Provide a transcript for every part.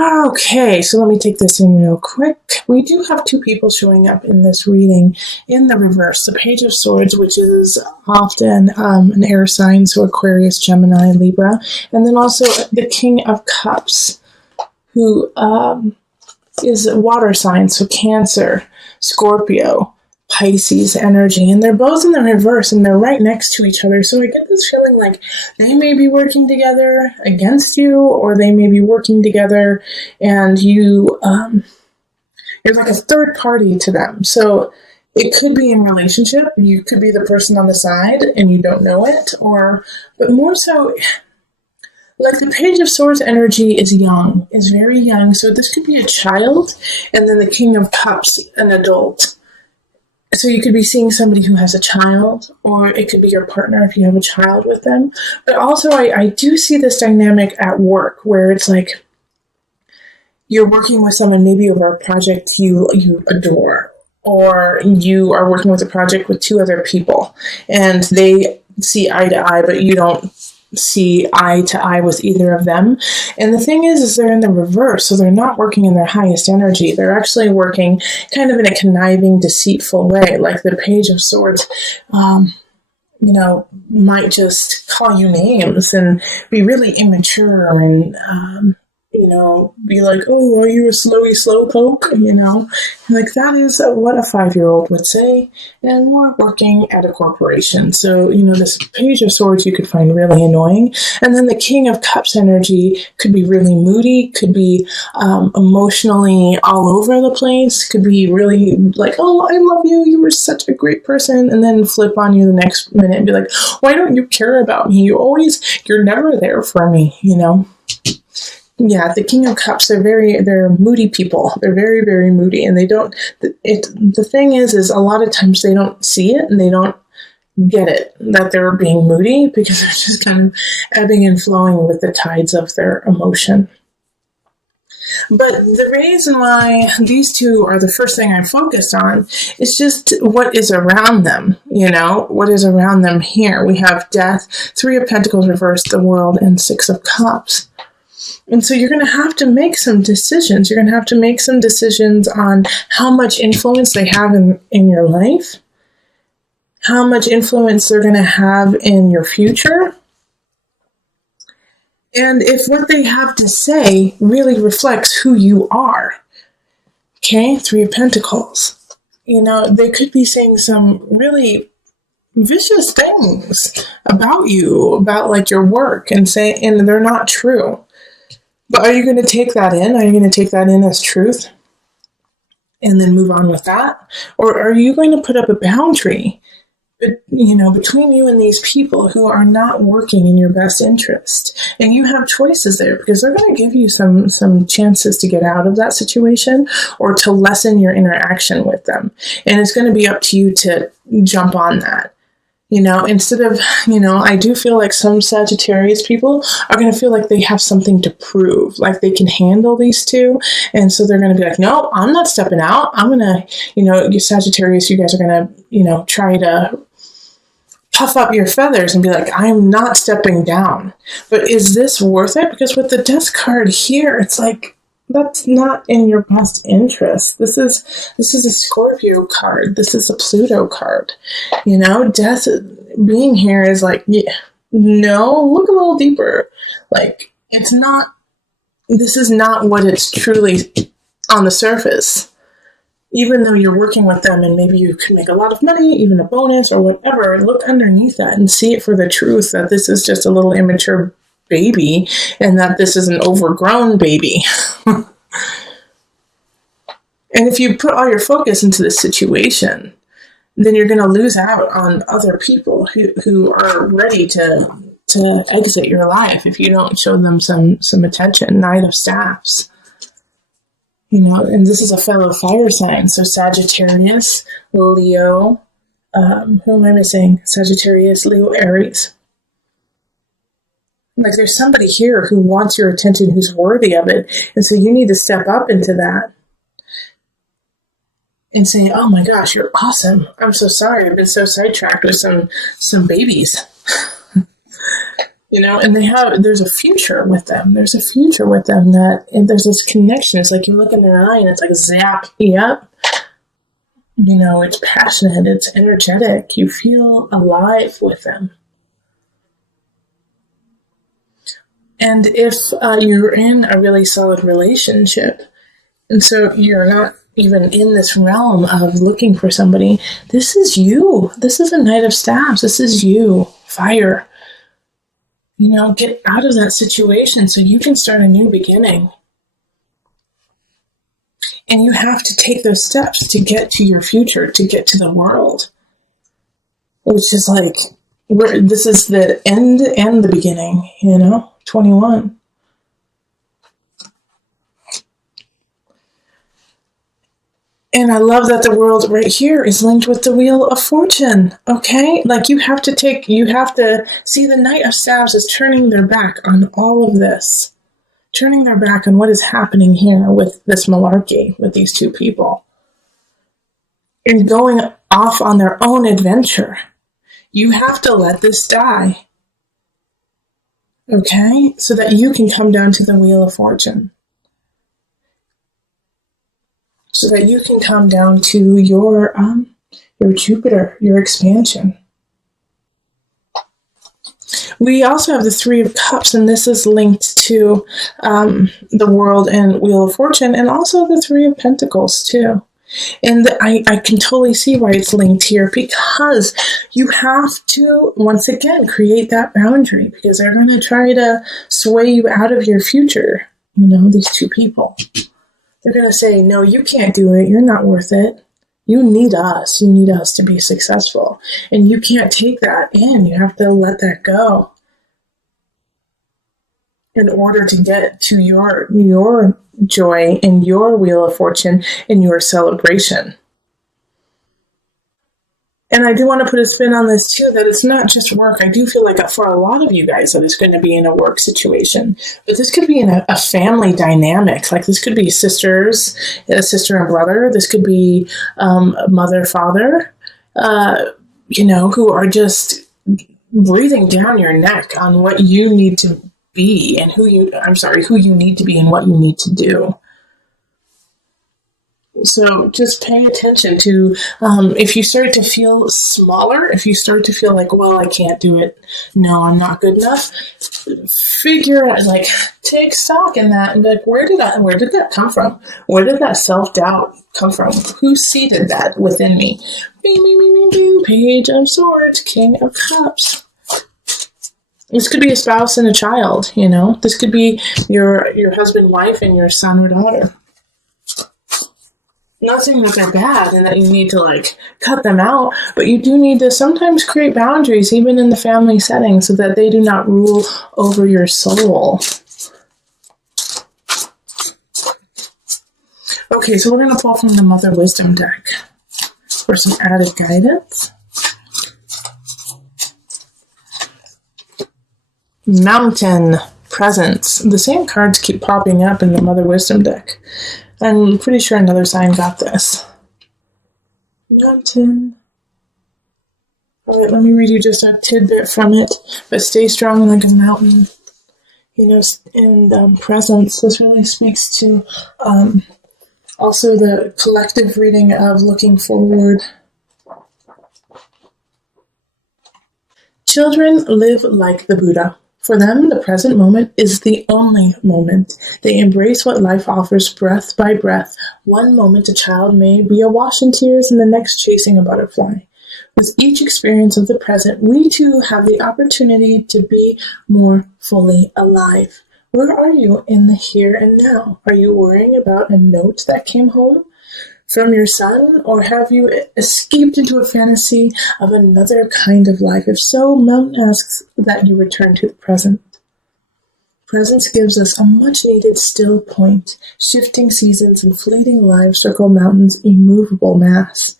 Okay, so let me take this in real quick. We do have two people showing up in this reading in the reverse. The Page of Swords, which is often an air sign, so Aquarius, Gemini, Libra. And then also the King of Cups, who is a water sign, so Cancer, Scorpio, Pisces energy, and they're both in the reverse and they're right next to each other. So I get this feeling like they may be working together against you, or they may be working together and you're like a third party to them. So it could be in relationship. You could be the person on the side and you don't know it, but more so, like the Page of Swords energy is young, is very young. So this could be a child, and then the King of Cups, an adult. So you could be seeing somebody who has a child, or it could be your partner if you have a child with them. But also I do see this dynamic at work where it's like you're working with someone maybe over a project you adore, or you are working with a project with two other people and they see eye to eye, but you don't see eye to eye with either of them. And the thing is they're in the reverse, so they're not working in their highest energy. They're actually working kind of in a conniving, deceitful way. Like the Page of Swords, might just call you names and be really immature and, be like, oh, are you a slowy slowpoke? Like that is what a 5-year-old would say. And we're working at a corporation. So, this Page of Swords you could find really annoying. And then the King of Cups energy could be really moody, could be emotionally all over the place, could be really like, oh, I love you, you were such a great person, and then flip on you the next minute and be like, why don't you care about me? You're never there for me, Yeah, the King of Cups, they're moody people. They're very, very moody, and the thing is a lot of times they don't see it and they don't get it that they're being moody because they're just kind of ebbing and flowing with the tides of their emotion. But the reason why these two are the first thing I focused on is just what is around them, what is around them here. We have Death, 3 of Pentacles reversed, the World, and 6 of Cups. And so you're going to have to make some decisions. You're going to have to make some decisions on how much influence they have in your life, how much influence they're going to have in your future, and if what they have to say really reflects who you are. Okay, 3 of Pentacles. They could be saying some really vicious things about you, about like your work, and they're not true. But are you going to take that in? Are you going to take that in as truth and then move on with that? Or are you going to put up a boundary, between you and these people who are not working in your best interest? And you have choices there because they're going to give you some chances to get out of that situation or to lessen your interaction with them. And it's going to be up to you to jump on that. Instead of, I do feel like some Sagittarius people are going to feel like they have something to prove, like they can handle these two. And so they're going to be like, no, I'm not stepping out. I'm going to, you Sagittarius, you guys are going to, try to puff up your feathers and be like, I'm not stepping down. But is this worth it? Because with the Death card here, it's like, that's not in your best interest. This is a Scorpio card. This is a Pluto card. Death being here is like, yeah, no, look a little deeper. Like, this is not what it's truly on the surface. Even though you're working with them and maybe you can make a lot of money, even a bonus or whatever, look underneath that and see it for the truth that this is just a little immature baby and that this is an overgrown baby. And if you put all your focus into this situation, then you're going to lose out on other people who are ready to exit your life if you don't show them some attention. Knight of Staffs. And this is a fellow fire sign. So Sagittarius, Leo, who am I missing? Sagittarius, Leo, Aries. Like there's somebody here who wants your attention, who's worthy of it. And so you need to step up into that and say, oh my gosh, you're awesome. I'm so sorry. I've been so sidetracked with some babies. And there's a future with them. There's a future with them and there's this connection. It's like you look in their eye and it's like zap, yep. It's passionate, it's energetic. You feel alive with them. And if you're in a really solid relationship, and so you're not even in this realm of looking for somebody, this is you. This is a Knight of Staves. This is you. Fire. Get out of that situation so you can start a new beginning. And you have to take those steps to get to your future, to get to the world. Which is like, this is the end and the beginning, 21. And I love that the world right here is linked with the Wheel of Fortune, okay? Like you have to see the Knight of Staves is turning their back on all of this. Turning their back on what is happening here with this malarkey, with these two people. And going off on their own adventure. You have to let this die. Okay? So that you can come down to the Wheel of Fortune. So that you can come down to your Jupiter, your expansion. We also have the Three of Cups, and this is linked to the World and Wheel of Fortune, and also the Three of Pentacles, too. And I can totally see why it's linked here, because you have to, once again, create that boundary, because they're going to try to sway you out of your future, these two people. They're going to say, no, you can't do it. You're not worth it. You need us. You need us to be successful. And you can't take that in. You have to let that go in order to get to your joy and your Wheel of Fortune and your celebration. And I do want to put a spin on this too, that it's not just work. I do feel like for a lot of you guys that it's going to be in a work situation, but this could be in a family dynamic. Like this could be sisters, a sister and brother. This could be mother, father, who are just breathing down your neck on what you need to be and who you need to be and what you need to do. So just pay attention to if you start to feel smaller, if you start to feel like, well, I can't do it. No, I'm not good enough. Figure out, take stock in that and be like, where did that come from? Where did that self-doubt come from? Who seeded that within me? Bing, bing, bing, bing, bing. Page of Swords, King of Cups. This could be a spouse and a child, This could be your husband, wife, and your son or daughter. Not saying that they're bad and that you need to cut them out, but you do need to sometimes create boundaries even in the family setting so that they do not rule over your soul. Okay, so we're going to pull from the Mother Wisdom deck for some added guidance. Mountain Presence. The same cards keep popping up in the Mother Wisdom deck. I'm pretty sure another sign got this. Mountain. All right, let me read you just a tidbit from it. But stay strong like a mountain. And presence. This really speaks to also the collective reading of looking forward. Children live like the Buddha. For them, the present moment is the only moment. They embrace what life offers breath by breath. One moment a child may be awash in tears and the next chasing a butterfly. With each experience of the present, we too have the opportunity to be more fully alive. Where are you in the here and now? Are you worrying about a note that came home from your son, or have you escaped into a fantasy of another kind of life? If so, Mountain asks that you return to the present. Presence gives us a much-needed still point. Shifting seasons and fleeting lives circle Mountain's immovable mass.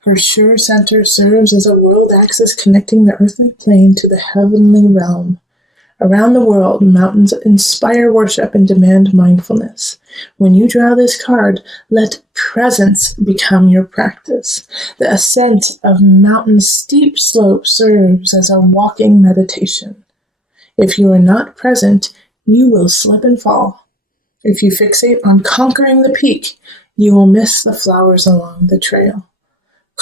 Her sure center serves as a world axis connecting the earthly plane to the heavenly realm. Around the world, mountains inspire worship and demand mindfulness. When you draw this card, let presence become your practice. The ascent of mountain's steep slope serves as a walking meditation. If you are not present, you will slip and fall. If you fixate on conquering the peak, you will miss the flowers along the trail.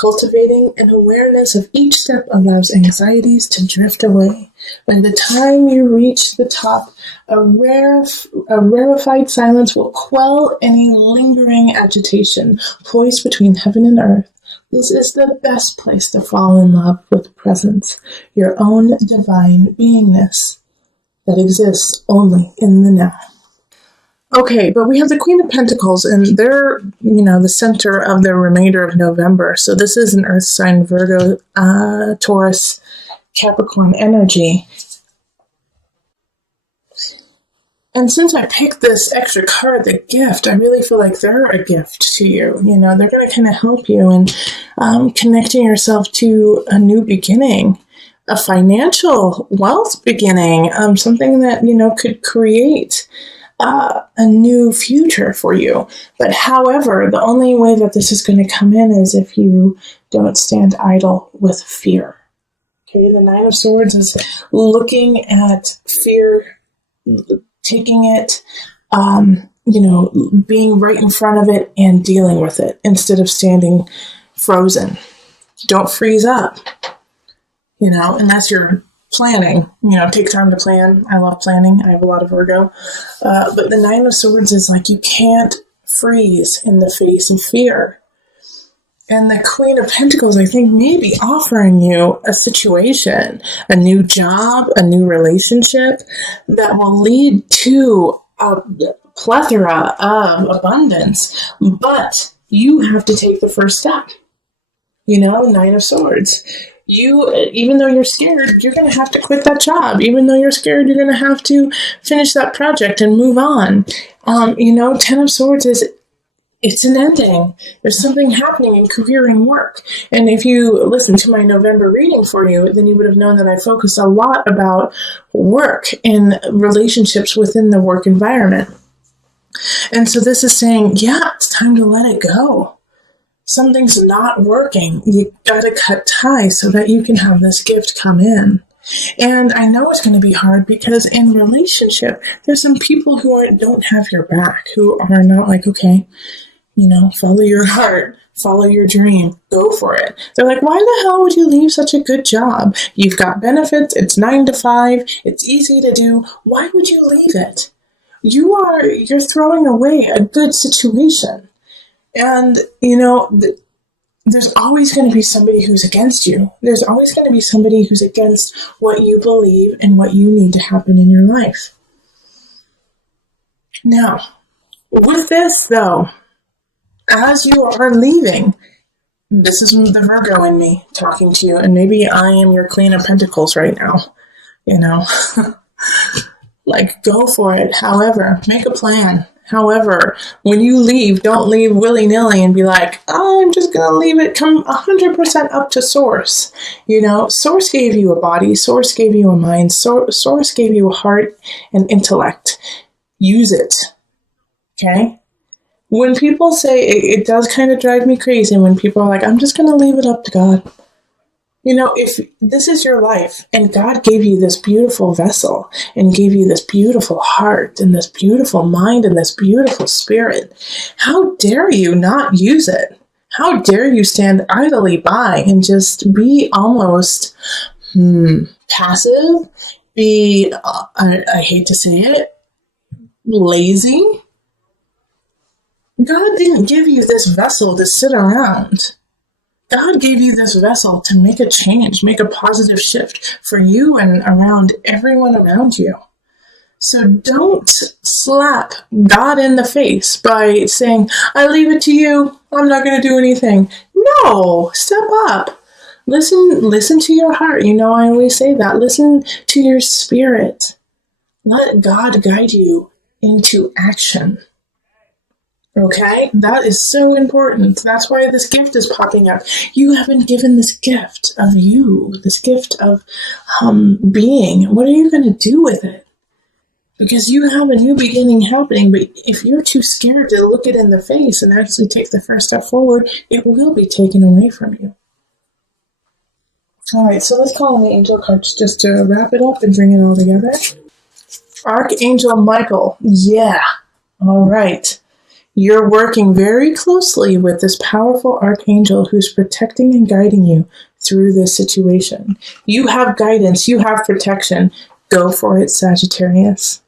Cultivating an awareness of each step allows anxieties to drift away. By the time you reach the top, a rarefied silence will quell any lingering agitation. Poised between heaven and earth, this is the best place to fall in love with presence, your own divine beingness that exists only in the now. Okay, but we have the Queen of Pentacles, and they're, the center of the remainder of November. So this is an Earth sign, Virgo, Taurus, Capricorn energy. And since I picked this extra card, the gift, I really feel like they're a gift to you. They're going to kind of help you in connecting yourself to a new beginning, a financial wealth beginning, something that, could create a new future for you. But however, the only way that this is going to come in is if you don't stand idle with fear. Okay, the Nine of Swords is looking at fear, taking it, being right in front of it and dealing with it instead of standing frozen. Don't freeze up, unless you're planning, take time to plan. I love planning. I have a lot of Virgo. But the Nine of Swords is like you can't freeze in the face of fear. And the Queen of Pentacles, I think, may be offering you a situation, a new job, a new relationship that will lead to a plethora of abundance. But you have to take the first step. Nine of Swords. Even though you're scared, you're going to have to quit that job. Even though you're scared, you're going to have to finish that project and move on. Ten of Swords it's an ending. There's something happening in career and work. And if you listen to my November reading for you, then you would have known that I focus a lot about work and relationships within the work environment. And so this is saying, it's time to let it go. Something's not working. You got to cut ties so that you can have this gift come in. And I know it's going to be hard because in relationship, there's some people who don't have your back, who are not like, okay, follow your heart, follow your dream, go for it. They're like, why the hell would you leave such a good job? You've got benefits. It's 9 to 5. It's easy to do. Why would you leave it? You're throwing away a good situation. And, there's always going to be somebody who's against you. There's always going to be somebody who's against what you believe and what you need to happen in your life. Now, with this, though, as you are leaving, this is the Virgo in me talking to you, and maybe I am your Queen of Pentacles right now, like, go for it. However, make a plan. However, when you leave, don't leave willy-nilly and be like, I'm just going to leave it, come 100% up to Source. Source gave you a body. Source gave you a mind. Source gave you a heart and intellect. Use it. Okay? When people say, it does kind of drive me crazy when people are like, I'm just going to leave it up to God. If this is your life and God gave you this beautiful vessel and gave you this beautiful heart and this beautiful mind and this beautiful spirit, how dare you not use it? How dare you stand idly by and just be almost passive, be, I hate to say it, lazy? God didn't give you this vessel to sit around. God gave you this vessel to make a change, make a positive shift for you and around everyone around you. So don't slap God in the face by saying, I leave it to you. I'm not going to do anything. No, step up. Listen to your heart. I always say that. Listen to your spirit. Let God guide you into action. Okay, that is so important. That's why this gift is popping up. You have been given this gift of you, this gift of being. What are you going to do with it? Because you have a new beginning happening, but if you're too scared to look it in the face and actually take the first step forward, it will be taken away from you. All right, so let's call on the angel cards just to wrap it up and bring it all together. Archangel Michael. Yeah. All right. You're working very closely with this powerful archangel who's protecting and guiding you through this situation. You have guidance. You have protection. Go for it, Sagittarius.